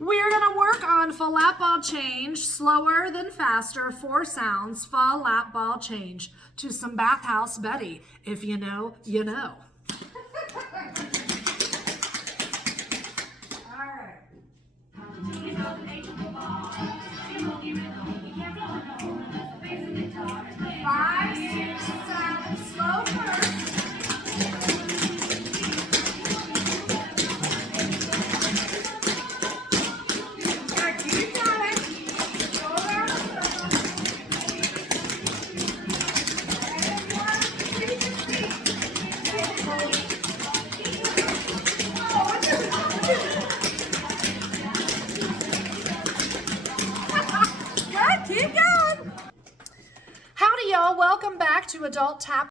We're going to work on fa lap ball change, slower than faster, 4 sounds, fa lap ball change, to some Bathhouse Betty. If you know, you know. All right. 5, 6, 7, slow first. Keep going. Howdy, y'all. Welcome back to Adult Tap